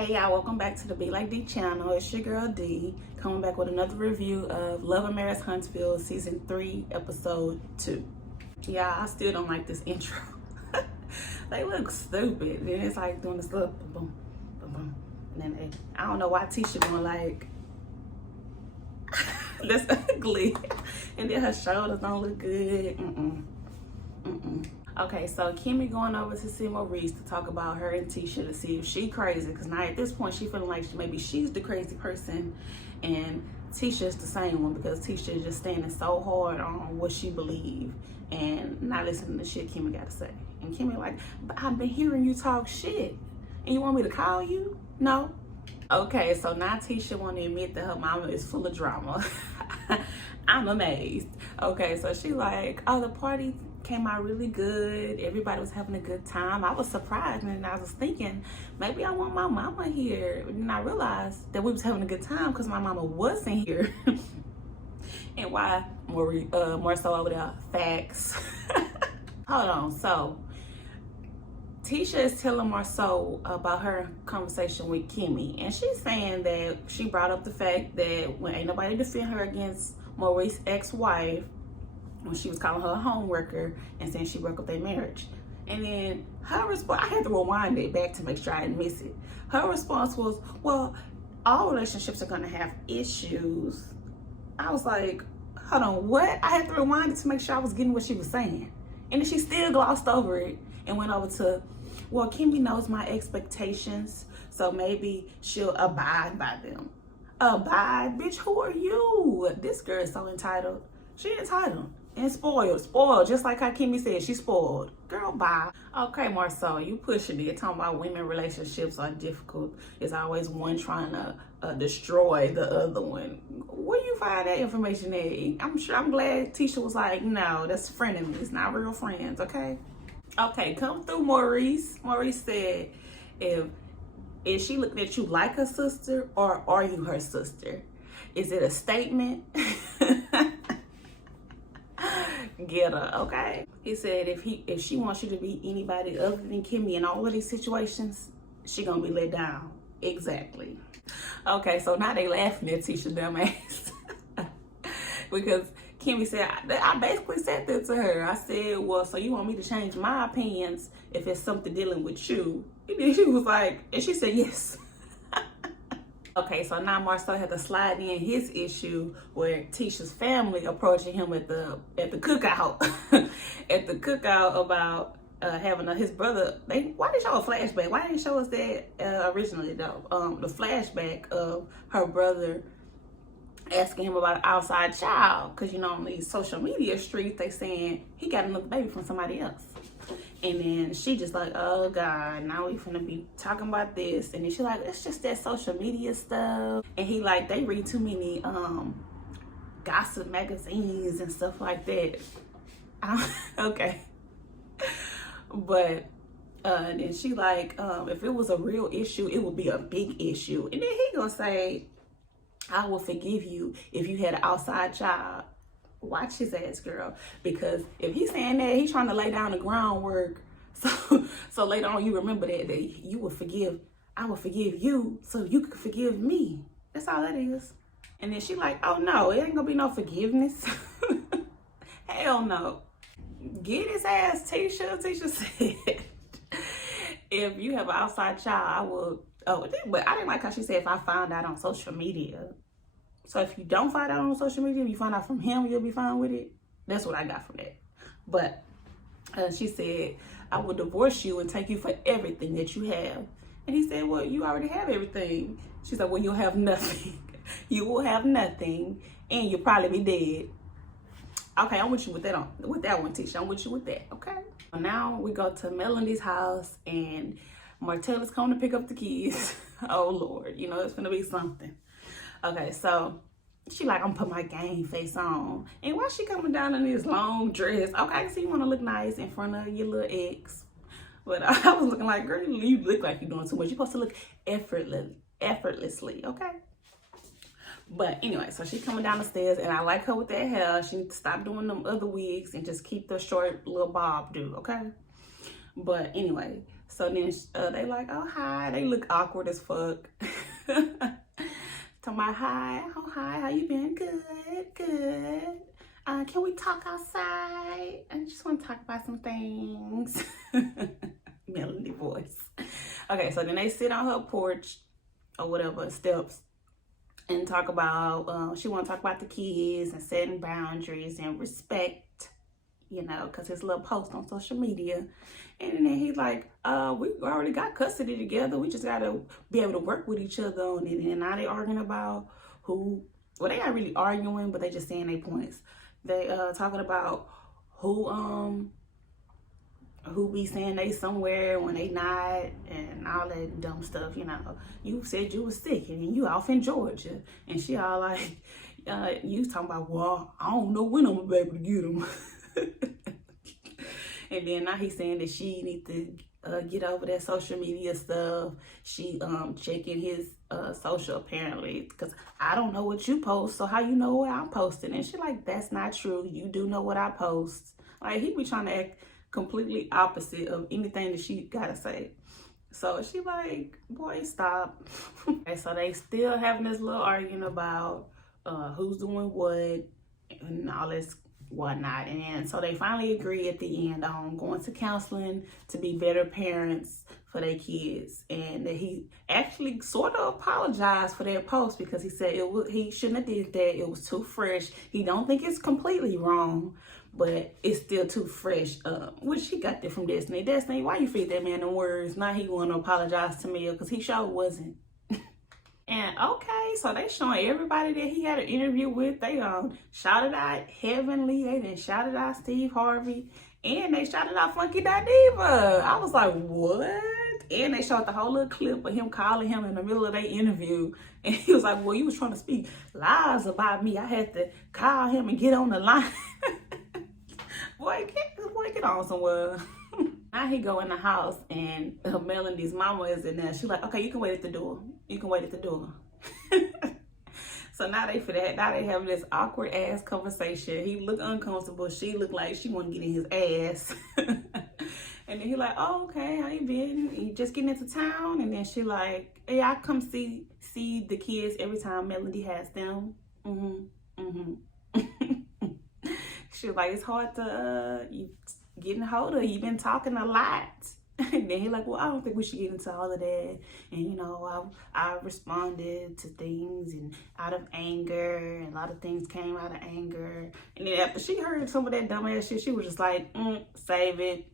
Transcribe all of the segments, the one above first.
Hey y'all, welcome back to the Be Like D channel. It's your girl D, coming back with another review of Love and Marriage Huntsville season 3 episode 2. Yeah, I still don't like this intro. They look stupid. Then it's like doing this little boom, boom, boom. And then I don't know why Tisha going like that's ugly. And then her shoulders don't look good. Okay, so Kimmy going over to see Maurice to talk about her and Tisha to see if she crazy, because now at this point she feeling like maybe she's the crazy person and Tisha's the same one, because Tisha is just standing so hard on what she believe and not listening to shit Kimmy got to say. And Kimmy like, but I've been hearing you talk shit and you want me to call you? No. Okay, so now Tisha want to admit that her mama is full of drama. I'm amazed. Okay, so she like, oh, the party came out really good. Everybody was having a good time. I was surprised, and I was thinking maybe I want my mama here. And I realized that we was having a good time because my mama wasn't here. And why more so over there? Facts. Hold on. So Tisha is telling Marceau about her conversation with Kimmy, and she's saying that she brought up the fact that when ain't nobody defend her against Maurice's ex-wife, when she was calling her a home worker and saying she broke up their marriage. And then her response, I had to rewind it back to make sure I didn't miss it. Her response was, well, all relationships are gonna have issues. I was like, hold on, what? I had to rewind it to make sure I was getting what she was saying. And then she still glossed over it and went over to, well, Kimmy knows my expectations, so maybe she'll abide by them. Abide? Bitch, who are you? This girl is so entitled. She entitled and spoiled, just like how Kimmy said, she's spoiled. Girl, bye. Okay, Marceau, you pushing it, talking about women relationships are difficult. It's always one trying to destroy the other one. Where you find that information at? I'm glad Tisha was like, no, that's frenemies, not real friends, okay? Okay, come through, Maurice. Maurice said, is she looking at you like her sister, or are you her sister? Is it a statement? Get her, okay? He said if she wants you to be anybody other than Kimmy in all of these situations, she gonna be let down. Exactly. Okay, so now they laughing at Tisha dumbass. Because Kimmy said, I basically said that to her. I said, well, so you want me to change my opinions if it's something dealing with you? And then she was like, and she said yes. Okay, so now Marceau had to slide in his issue where Tisha's family approaching him at the cookout, at the cookout about having his brother. Why did they show a flashback? Why didn't they show us that originally though? The flashback of her brother asking him about an outside child, because you know on these social media streets they saying he got another baby from somebody else. And then she just like, oh God, now we finna be talking about this. And then she like, it's just that social media stuff. And he like, they read too many gossip magazines and stuff like that. Okay. But then she like, if it was a real issue, it would be a big issue. And then he gonna say, I will forgive you if you had an outside child. Watch his ass, girl, because if he's saying that, he's trying to lay down the groundwork so later on you remember that you will forgive, I will forgive you so you can forgive me. That's all that is. And then she like, oh no, it ain't gonna be no forgiveness. Hell no. Get his ass, Tisha. Tisha said, if you have an outside child, I will, but I didn't like how she said if I found out on social media. So if you don't find out on social media, you find out from him, you'll be fine with it. That's what I got from that. But she said, I will divorce you and take you for everything that you have. And he said, well, you already have everything. She said, well, you'll have nothing. You will have nothing, and you'll probably be dead. Okay, I'm with you with that one, Tisha. I'm with you with that, okay? Now we go to Melanie's house, and Martell is coming to pick up the kids. Oh, Lord. You know, it's going to be something. Okay, so she like, I'm putting my game face on. And why she coming down in this long dress? Okay, so you want to look nice in front of your little ex. But I was looking like, girl, you look like you're doing too much. You're supposed to look effortlessly, okay? But anyway, so she coming down the stairs, and I like her with that hair. She needs to stop doing them other wigs and just keep the short little bob do, okay? But anyway, So then they like, oh, hi. They look awkward as fuck. Talking about, hi. Oh, hi. How you been? Good, good. Can we talk outside? I just want to talk about some things. Melody voice. Okay, so then they sit on her porch or whatever, steps, and talk about, she want to talk about the kids and setting boundaries and respect, you know, because his little post on social media. And then he's like, we already got custody together. We just got to be able to work with each other on it. And now they arguing about who, well, they not really arguing, but they just saying their points. They talking about who be saying they somewhere when they not, and all that dumb stuff, you know. You said you was sick and you off in Georgia, and she all like, you talking about, well, I don't know when I'm gonna be able to get him. And then now he's saying that she need to get over that social media stuff. She checking his social apparently, because I don't know what you post, so how you know what I'm posting? And she like, that's not true. You do know what I post. Like, he be trying to act completely opposite of anything that she gotta say. So she like, boy, stop. Okay, so they still having this little argument about who's doing what and all this whatnot. And so they finally agree at the end on going to counseling to be better parents for their kids. And that he actually sort of apologized for that post, because he said he shouldn't have did that. It was too fresh. He don't think it's completely wrong, but it's still too fresh. Which he got that from Destiny. Destiny, why you feed that man the words? Now he want to apologize to me, because he sure wasn't. And okay, so they showing everybody that he had an interview with. They shouted out Heavenly. They then shouted out Steve Harvey. And they shouted out Funky Diva. I was like, what? And they showed the whole little clip of him calling him in the middle of their interview. And he was like, well, you was trying to speak lies about me. I had to call him and get on the line. Boy, get on somewhere. Now he go in the house and Melody's mama is in there. She's like, okay, you can wait at the door. You can wait at the door. So now they having this awkward ass conversation. He look uncomfortable. She look like she want to get in his ass. And then he like, oh, okay, how you been? You just getting into town? And then she like, yeah, I come see the kids every time Melody has them. She was like, it's hard to getting a hold of. You've been talking a lot. And then he like, well, I don't think we should get into all of that. And you know, I responded to things and out of anger, and a lot of things came out of anger. And then after she heard some of that dumbass shit, she was just like, save it.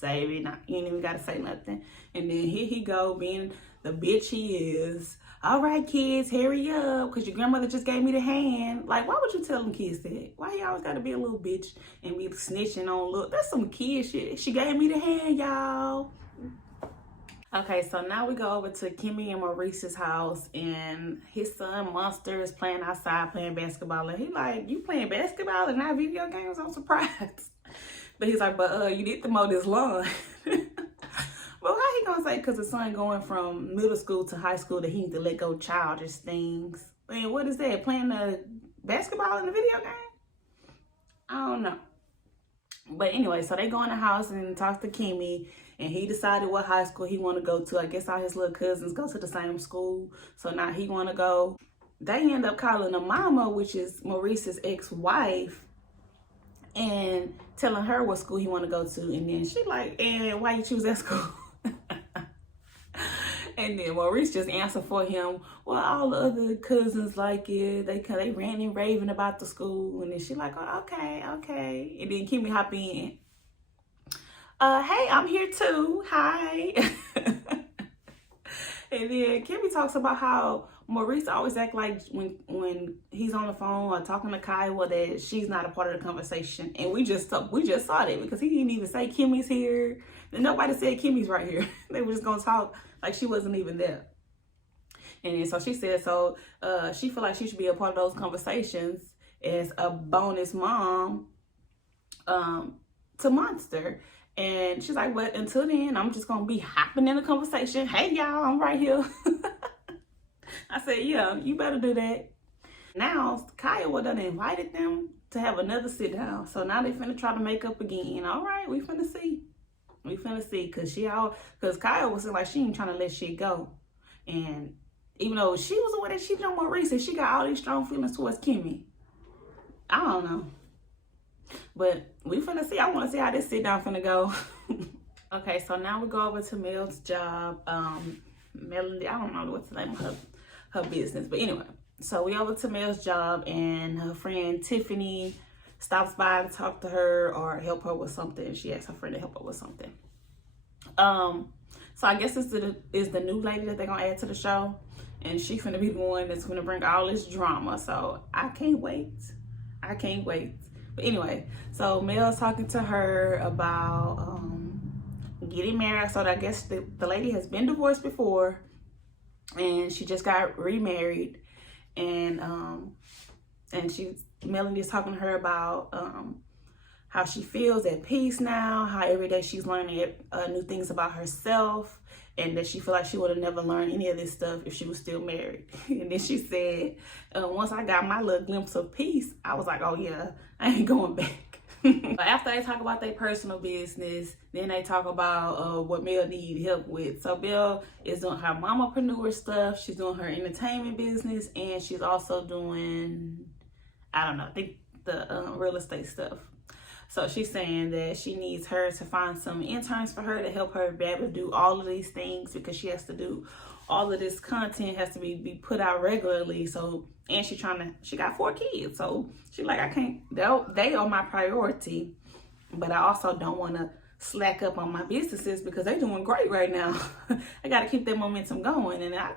Nah, you ain't even gotta say nothing. And then here he go, being the bitch he is. All right, kids, hurry up, because your grandmother just gave me the hand. Like, why would you tell them kids that? Why you always got to be a little bitch and be snitching on look? That's some kid shit. She gave me the hand, y'all. Okay, so now we go over to Kimmy and Maurice's house, and his son, Monster, is playing outside, playing basketball. And he like, you playing basketball and not video games? I'm surprised. But he's like, but you need to mow this lawn. Well, how he gonna say because his son going from middle school to high school that he need to let go childish things? Man, what is that? Playing the basketball in the video game? I don't know. But anyway, so they go in the house and talk to Kimmy, and he decided what high school he want to go to. I guess all his little cousins go to the same school, so now he want to go. They end up calling the mama, which is Maurice's ex-wife, and telling her what school he want to go to. And then she like, and why you choose that school? And then Maurice just answered for him, well, all the other cousins like it. They ran and raving about the school. And then she like, oh, okay. And then Kimmy hop in. Hey, I'm here too. Hi. And then Kimmy talks about how Maurice always act like when he's on the phone or talking to Kyle that she's not a part of the conversation. And we just saw that because he didn't even say Kimmy's here. And nobody said Kimmy's right here. They were just gonna talk like she wasn't even there. And then so she said, so she feel like she should be a part of those conversations as a bonus mom to Monster. And she's like, well, until then, I'm just gonna be hopping in the conversation. Hey y'all, I'm right here. I said, yeah, you better do that. Now, Kyle done invited them to have another sit down. So now they finna try to make up again. All right, we finna see. We finna see, cause Kyle was like she ain't trying to let shit go, and even though she was the one that she done more recent, she got all these strong feelings towards Kimmy. I don't know, but we finna see. I want to see how this sit down finna go. Okay, so now we go over to Mel's job. Melody, I don't know what's the name of her business, but anyway, so we over to Mel's job, and her friend Tiffany stops by to talk to her or help her with something. She asked her friend to help her with something. So I guess it's the new lady that they're gonna add to the show, and she's gonna be the one that's gonna bring all this drama. So I can't wait. I can't wait. But anyway, so Mel's talking to her about getting married. So I guess the lady has been divorced before, and she just got remarried, and Melanie's talking to her about how she feels at peace now, how every day she's learning new things about herself, and that she feel like she would have never learned any of this stuff if she was still married. And then she said, once I got my little glimpse of peace, I was like, oh yeah, I ain't going back. After they talk about their personal business, then they talk about what Mel need help with. So Mel is doing her mamapreneur stuff. She's doing her entertainment business, and she's also doing, I don't know, I think the real estate stuff. So she's saying that she needs her to find some interns for her to help her be able to do all of these things, because she has to do all of this content, has to be put out regularly. So, and she got 4 kids. So she's like, I can't, they are my priority, but I also don't want to slack up on my businesses because they're doing great right now. I got to keep that momentum going. And I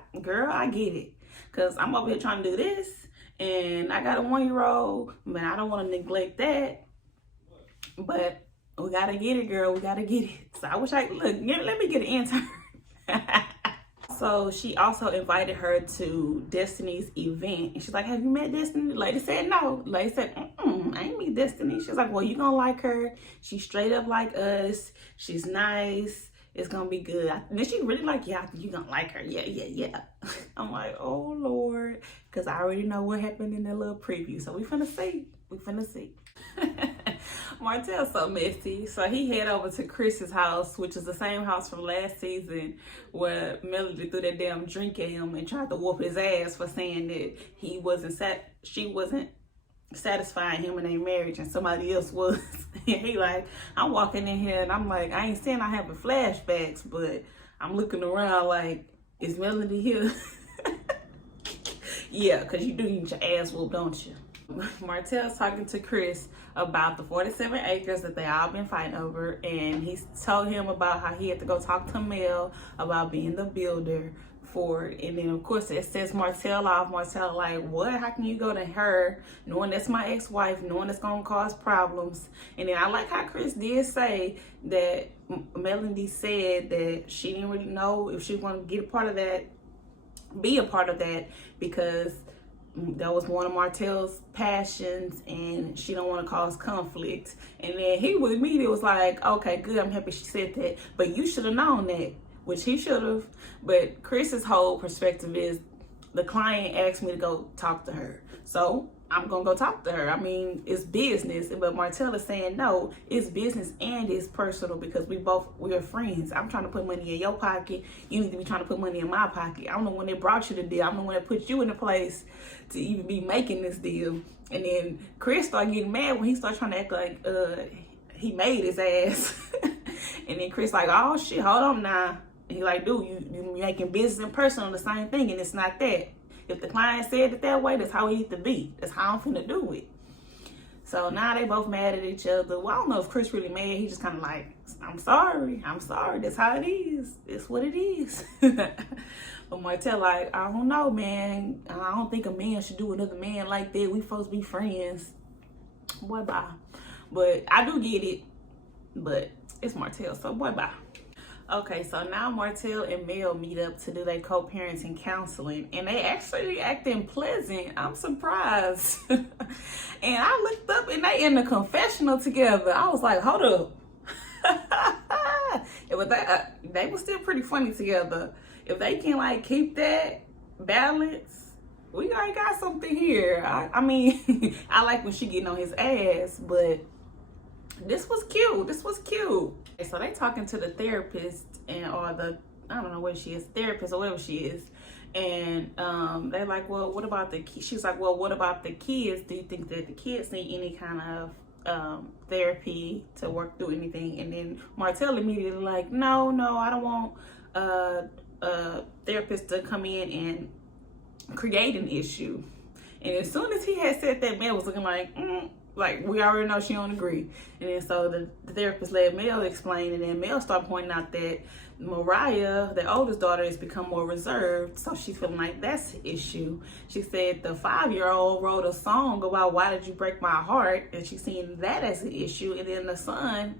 get it, because I'm over here trying to do this, and I got a 1-year-old, but I don't want to neglect that. But we got to get it, girl. We got to get it. So I wish let me get an intern. So she also invited her to Destiny's event. And she's like, have you met Destiny? The lady said no. The lady said, I ain't meet Destiny. She's like, well, you gonna like her. She's straight up like us. She's nice. It's gonna be good. And then she really like, yeah, I think you gonna like her. Yeah. I'm like, oh Lord. Because I already know what happened in that little preview. So we finna see. Martell's so messy. So he head over to Chris's house, which is the same house from last season where Melody threw that damn drink at him and tried to whoop his ass for saying that she wasn't satisfying him in their marriage and somebody else was. And he like, I'm walking in here and I'm like, I ain't saying I'm having flashbacks, but I'm looking around like, is Melody here? Yeah, because you do need your ass whooped, don't you? Martell's talking to Chris about the 47 acres that they all been fighting over, and he told him about how he had to go talk to Mel about being the builder for it. And then of course it says Martell off. Martell like, what? How can you go to her knowing that's my ex-wife, knowing it's gonna cause problems? And then I like how Chris did say that Melody said that she didn't really know if she wanted to be a part of that, because that was one of Martell's passions and she don't want to cause conflict. And then he was immediately was like, okay, good, I'm happy she said that, but you should have known that, which he should have. But Chris's whole perspective is, the client asked me to go talk to her, so I'm gonna go talk to her. I mean, it's business. But Martell is saying no, it's business and it's personal, because we're friends. I'm trying to put money in your pocket, you need to be trying to put money in my pocket. I'm the one that brought you the deal. I'm the one that put you in the place to even be making this deal. And then Chris started getting mad when he started trying to act like he made his ass. And then Chris like, oh shit, hold on now. And he like, dude, you making business and personal the same thing, and it's not that. If the client said it that way, that's how it needs to be. That's how I'm finna do it. So now they both mad at each other. Well, I don't know if Chris really mad. He just kind of like, I'm sorry. That's how it is. It's what it is. But Martell like, I don't know, man. I don't think a man should do another man like that. We supposed to be friends. Boy, bye. But I do get it. But it's Martell, so boy, bye. Okay, so now Martell and Mel meet up to do their co-parenting counseling, and they actually acting pleasant. I'm surprised. And I looked up and they in the confessional together. I was like, hold up. But they were still pretty funny together. If they can like keep that balance, we already got something here. I mean, I like when she getting on his ass, but This was cute. This was cute. So they talking to the therapist or the, I don't know what she is, therapist or whatever she is. And they're like, well, what about the kids? She's like, well, what about the kids? Do you think that the kids need any kind of therapy to work through anything? And then Martell immediately like, no, I don't want a therapist to come in and create an issue. And as soon as he had said that, Mel was looking like we already know she don't agree. And then so the therapist let Mel explain, and then Mel started pointing out that Mariah, the oldest daughter, has become more reserved, so she's feeling like that's an issue. She said the 5-year-old wrote a song about why did you break my heart, and she's seeing that as an issue. And then the son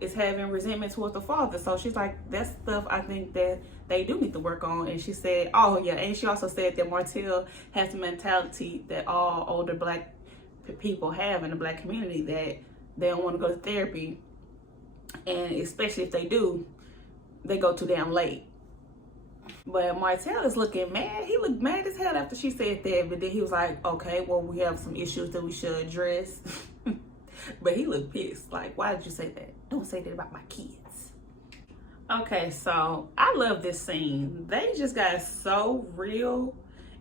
is having resentment towards the father. So she's like, that's stuff I think that they do need to work on. And she said, oh yeah, and she also said that Martell has the mentality that all older black people have in the black community, that they don't want to go to therapy, and especially if they do, they go too damn late. But Martell is looking mad. He looked mad as hell after she said that, but then he was like, okay, well, we have some issues that we should address. But he looked pissed, like, why did you say that? Don't say that about my kids. Okay, so I love this scene. They just got so real,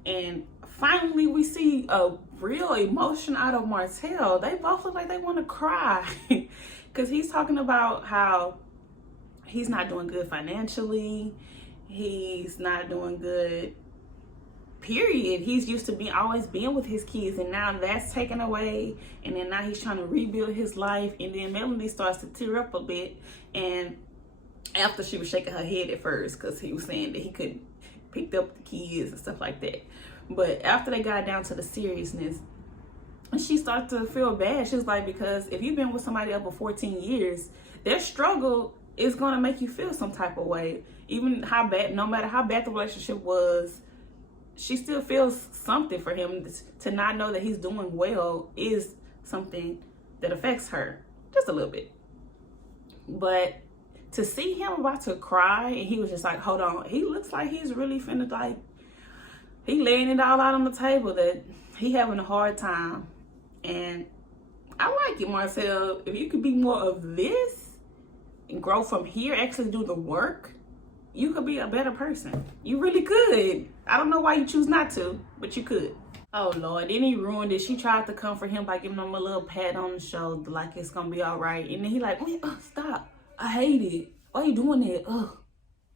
and finally we see a real emotion out of Martell. They both look like they want to cry because he's talking about how he's not doing good financially. He's not doing good, period. He's used to always being with his kids, and now that's taken away. And then now he's trying to rebuild his life. And then Melanie starts to tear up a bit. And after she was shaking her head at first, because he was saying that he couldn't pick up the kids and stuff like that. But after they got down to the seriousness, she started to feel bad. She was like, because if you've been with somebody over 14 years, their struggle is going to make you feel some type of way. Even how bad, no matter how bad the relationship was, she still feels something for him. To not know that he's doing well is something that affects her just a little bit. But to see him about to cry, and he was just like, hold on, he looks like he's really finna, like, he laying it all out on the table, that he having a hard time. And I like it, Martell. If you could be more of this and grow from here, actually do the work, you could be a better person. You really could. I don't know why you choose not to, but you could. Oh Lord, then he ruined it. She tried to comfort him by giving him a little pat on the shoulder, like it's gonna be all right. And then he like, stop. I hate it. Why you doing that?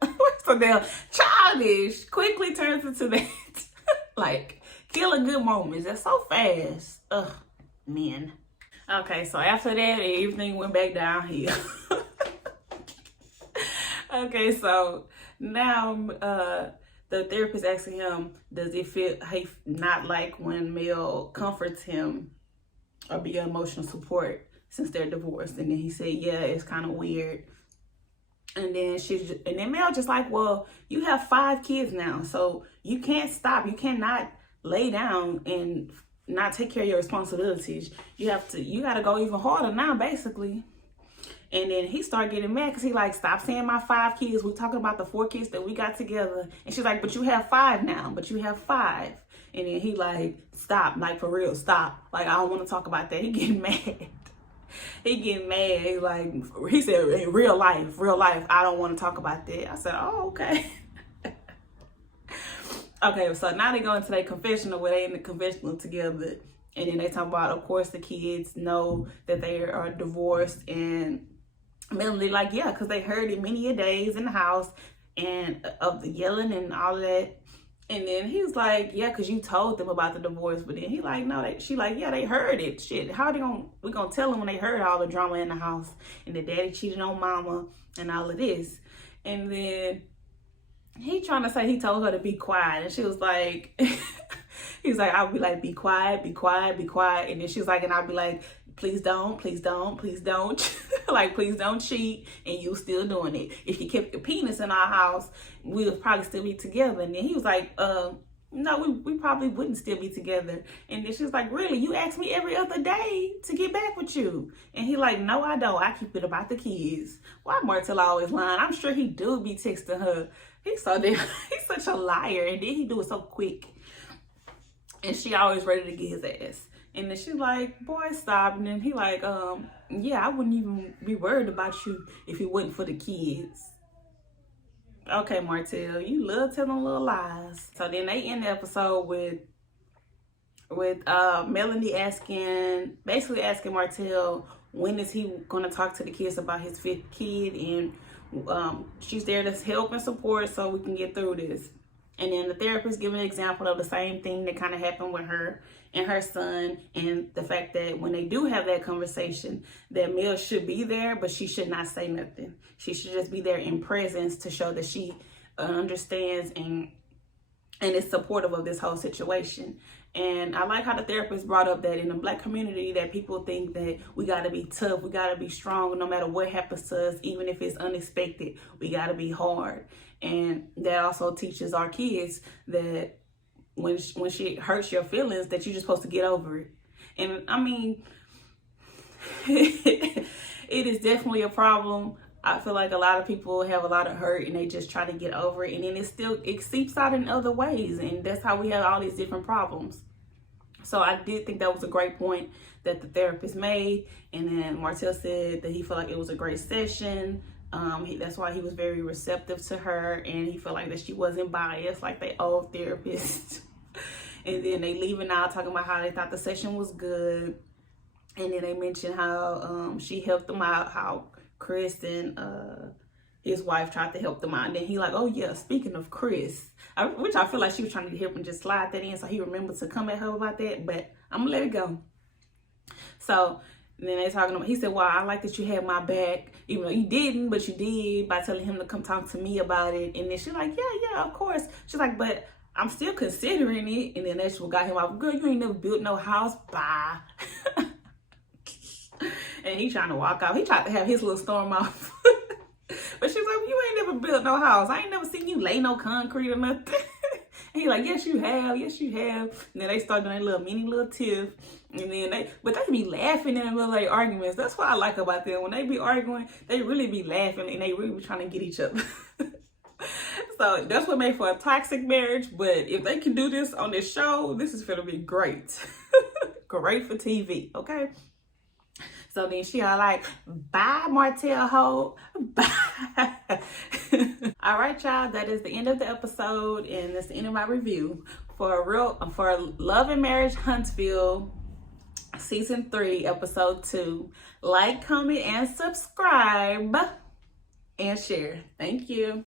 What's so damn childish? Quickly turns into that. Like, killing good moments. That's so fast. Man. Okay, so after that, everything went back downhill. Okay, so now the therapist asking him, does it feel not like when Mel comforts him or be emotional support since they're divorced? And then he said, yeah, it's kind of weird. And then Mel just like, well, you have 5 kids now, so you can't stop. You cannot lay down and not take care of your responsibilities. You got to go even harder now, basically. And then he started getting mad because he like, stop saying my 5 kids. We're talking about the 4 kids that we got together. And she's like, but you have 5 now. But you have 5. And then he like, stop, like for real, stop. Like, I don't want to talk about that. He getting mad. He getting mad. He like, he said, in real life, I don't want to talk about that. I said, oh, okay. Okay, so now they go into their confessional where they in the confessional together. And then they talk about, of course, the kids know that they are divorced. And Melanie like, yeah, because they heard it many a days in the house and of the yelling and all of that. And then he was like, yeah, because you told them about the divorce. But then he like, no, she like, yeah, they heard it. Shit, how are we gonna tell them when they heard all the drama in the house and the daddy cheated on mama and all of this? And then he trying to say he told her to be quiet. And she was like, he was like, I'll be like, be quiet, be quiet, be quiet. And then she was like, and I'll be like, please don't, please don't, please don't. Like, please don't cheat, and you still doing it. If you kept your penis in our house, we would probably still be together. And then he was like, no, we probably wouldn't still be together. And then she was like, really? You ask me every other day to get back with you? And he like, no, I don't. I keep it about the kids. Why Martell always lying? I'm sure he do be texting her. He's such a liar. And then he do it so quick. And she always ready to get his ass. And then she's like, boy, stop. And then he like, yeah, I wouldn't even be worried about you if it wasn't for the kids. Okay, Martell, you love telling little lies. So then they end the episode with Melanie basically asking Martell when is he gonna talk to the kids about his 5th kid, and she's there to help and support so we can get through this. And then the therapist giving an example of the same thing that kind of happened with her and her son, and the fact that when they do have that conversation, that Mel should be there, but she should not say nothing. She should just be there in presence to show that she understands and is supportive of this whole situation. And I like how the therapist brought up that in the Black community that people think that we got to be tough, we got to be strong no matter what happens to us, even if it's unexpected, we got to be hard. And that also teaches our kids that when she hurts your feelings, that you're just supposed to get over it. And I mean, it is definitely a problem. I feel like a lot of people have a lot of hurt and they just try to get over it, and then it seeps out in other ways, and that's how we have all these different problems. So I did think that was a great point that the therapist made. And then Martell said that he felt like it was a great session. That's why he was very receptive to her, and he felt like that she wasn't biased like they old therapists. And then they leaving out talking about how they thought the session was good. And then they mentioned how she helped them out, how Chris and his wife tried to help them out. And then he like, oh yeah, speaking of Chris, which I feel like she was trying to help him just slide that in so he remembered to come at her about that, but I'm gonna let it go. So then they talking about, he said, well, I like that you had my back, even though you didn't, but you did by telling him to come talk to me about it. And then she's like, yeah, of course. She's like, but I'm still considering it. And then that's what got him off. Girl, you ain't never built no house. Bye. And he trying to walk out. He tried to have his little storm off. But she's like, you ain't never built no house. I ain't never seen you lay no concrete or nothing. And he like, yes, you have. Yes, you have. And then they start doing a little tiff. And then they be laughing in the middle of their arguments. That's what I like about them. When they be arguing, they really be laughing and they really be trying to get each other. So that's what made for a toxic marriage. But if they can do this on this show, this is gonna be great. Great for TV, okay? So then she all like, bye, Martell ho, bye. All right, y'all, that is the end of the episode, and that's the end of my review for Love and Marriage Huntsville, Season 3, Episode 2. Like, comment, and subscribe, and share. Thank you.